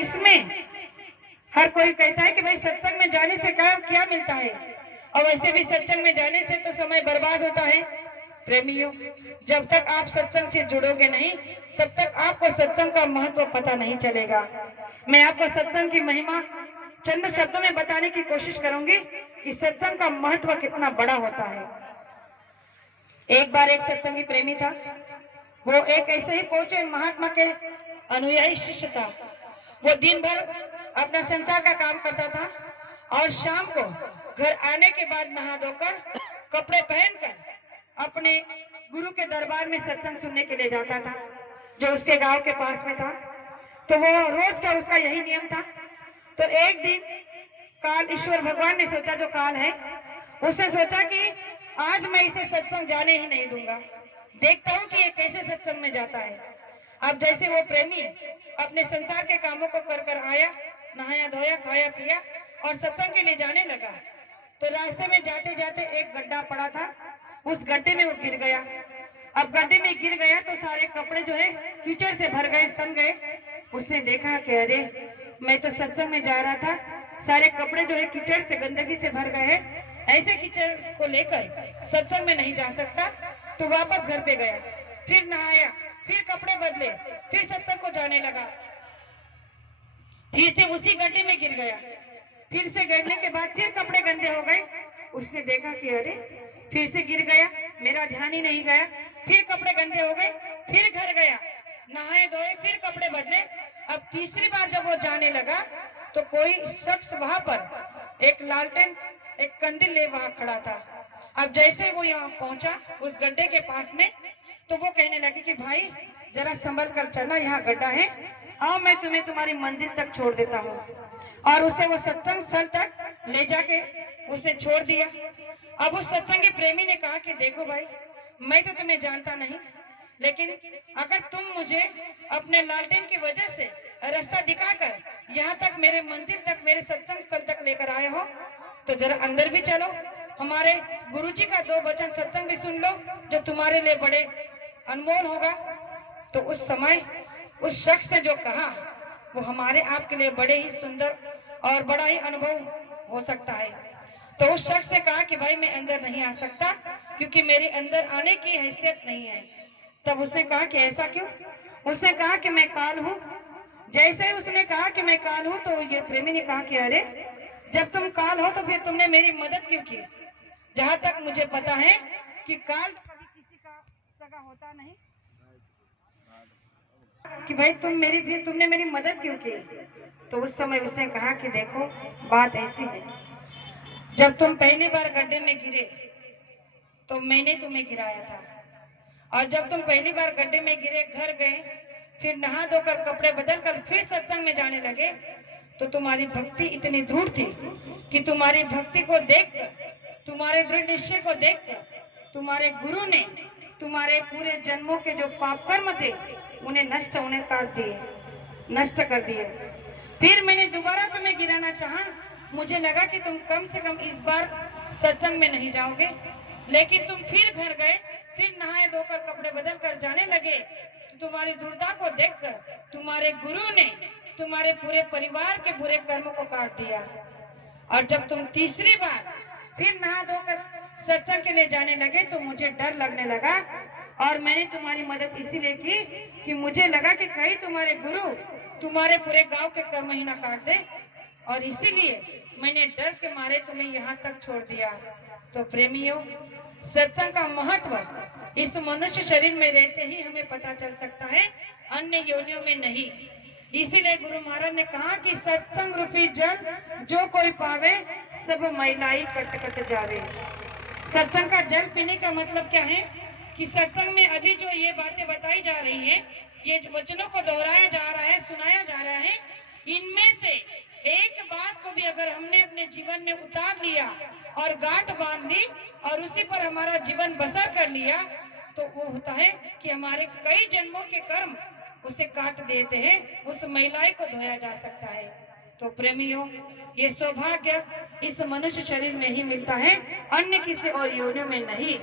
इसमें हर कोई कहता है कि भाई सत्संग में जाने से क्या मिलता है, और वैसे भी सत्संग में जाने से तो समय बर्बाद होता है। प्रेमियों, जब तक आप सत्संग से जुड़ोगे नहीं तब तक आपको सत्संग का महत्व पता नहीं चलेगा। मैं आपको सत्संग की महिमा चंद शब्दों में बताने की कोशिश करूंगी कि सत्संग का महत्व कितना बड़ा होता है। एक बार एक सत्संगी प्रेमी था, वो एक ऐसे ही पहुंचे महात्मा के अनुयायी शिष्य था। वो दिन भर अपना संसार का काम करता था और शाम को घर आने के बाद नहा धोकर कपड़े पहनकर अपने गुरु के दरबार में सत्संग सुनने के लिए जाता था, जो उसके गांव के पास में था। तो वो रोज का उसका यही नियम था। तो एक दिन काल ईश्वर भगवान ने सोचा, जो काल है उसने सोचा कि आज मैं इसे सत्संग जाने ही नहीं दूंगा, देखता हूँ कि ये कैसे सत्संग में जाता है। अब जैसे वो प्रेमी अपने संसार के कामों को कर कर आया, नहाया धोया, खाया पिया और सत्संग के लिए जाने लगा, तो रास्ते में जाते जाते एक गड्ढा पड़ा था, उस गड्ढे में वो गिर गया। अब गड्ढे में गिर गया तो सारे कपड़े जो है कीचड़ से भर गए, सन गए। उसने देखा कि अरे मैं तो सत्संग में जा रहा था, सारे कपड़े जो है कीचड़ से, गंदगी से भर गए हैं, ऐसे कीचड़ को लेकर सत्संग में नहीं जा सकता। तो वापस घर पे गया, फिर नहाया, फिर कपड़े बदले, फिर सत्संग को जाने लगा। फिर से उसी गड्ढे में गिर गया, फिर से गिरने के बाद फिर कपड़े गंदे हो गए। उसने देखा कि अरे फिर से गिर गया, मेरा ध्यान ही नहीं गया, फिर कपड़े गंदे हो गए, फिर घर गया, नहाए धोए, फिर कपड़े बदले। अब तीसरी बार जब वो जाने लगा तो कोई शख्स वहां पर एक लालटेन, एक कंदील ले वहां खड़ा था। अब जैसे वो यहाँ पहुंचा उस गड्ढे के पास में, तो वो कहने लगे कि भाई जरा संभल कर चलना, यहाँ गड्ढा है, आओ मैं तुम्हें तुम्हारी मंजिल तक छोड़ देता हूँ। और उसे वो सत्संग स्थल तक ले जाके उसे छोड़ दिया। अब उस सत्संगी प्रेमी ने कहा कि देखो भाई, मैं तो तुम्हें जानता नहीं, लेकिन अगर तुम मुझे अपने लालटेन की वजह से रास्ता दिखाकर यहाँ तक, मेरे मंजिल तक, मेरे सत्संग स्थल तक लेकर आए हो, तो जरा अंदर भी चलो, हमारे गुरुजी का 2 वचन सत्संग भी सुन लो, जो तुम्हारे लिए बड़े अनमोल होगा। तो उस समय उस शख्स ने जो कहा वो हमारे आपके लिए बड़े ही सुंदर और बड़ा ही अनुभव हो सकता है। तो उस शख्स ने कहा कि भाई मैं अंदर नहीं आ सकता, क्योंकि मेरे अंदर आने की हैसियत नहीं है। तब उसने कहा कि ऐसा क्यों? उसने कहा कि मैं काल हूँ। जैसे ही उसने कहा कि मैं काल हूँ, तो ये प्रेमी ने कहा कि अरे जब तुम काल हो तो फिर तुमने मेरी मदद क्यों की? जहाँ तक मुझे पता है कि काल कभी किसी का सगा होता नहीं, कि भाई तुमने मेरी मदद क्यों की? तो उस समय उसने कहा कि देखो बात ऐसी है, जब तुम पहली बार गड्ढे में गिरे तो मैंने तुम्हें गिराया था, और जब तुम पहली बार गड्ढे में गिरे, घर गए, फिर नहा धोकर कपड़े बदलकर फिर सत्संग में जाने लगे, तो तुम्हारी भक्ति इतनी दृढ़ थी कि तुम्हारी भक्ति को देखकर, तुम्हारे दृढ़ निश्चय को देखकर तुम्हारे गुरु ने तुम्हारे पूरे जन्मों के जो पाप कर्म थे उन्हें काट दिए, नष्ट कर दिए। फिर मैंने दोबारा तुम्हें गिराना चाहा, मुझे लगा कि तुम कम से कम इस बार सत्संग में नहीं जाओगे, लेकिन तुम फिर घर गए, फिर नहाए धोकर कपड़े बदल कर जाने लगे। तो तुम्हारी दृढ़ता को देखकर तुम्हारे गुरु ने तुम्हारे पूरे परिवार के बुरे कर्म को काट दिया। और जब तुम तीसरी बार फिर नहा धोकर सत्संग के लिए जाने लगे तो मुझे डर लगने लगा, और मैंने तुम्हारी मदद इसीलिए की कि मुझे लगा कि कहीं तुम्हारे गुरु तुम्हारे पूरे गांव के कर्म ही ना काट दे, और इसीलिए मैंने डर के मारे तुम्हें यहाँ तक छोड़ दिया। तो प्रेमियों, सत्संग का महत्व इस मनुष्य शरीर में रहते ही हमें पता चल सकता है, अन्य योनियों में नहीं। इसीलिए गुरु महाराज ने कहा कि सत्संग रूपी जल जो कोई पावे, सब मैलाई कट कट जावे। सत्संग का जल पीने का मतलब क्या है कि सत्संग में अभी जो ये बातें बताई जा रही है, ये वचनों को दोहराया जा रहा है, सुनाया जा रहा है, इनमें से एक बात को भी अगर हमने अपने जीवन में उतार लिया और गांठ बांध ली और उसी पर हमारा जीवन बसर कर लिया, तो वो होता है कि हमारे कई जन्मों के कर्म उसे काट देते हैं, उस मैलाई को धोया जा सकता है। तो प्रेमियों, ये सौभाग्य इस मनुष्य शरीर में ही मिलता है, अन्य किसी और योनियों में नहीं।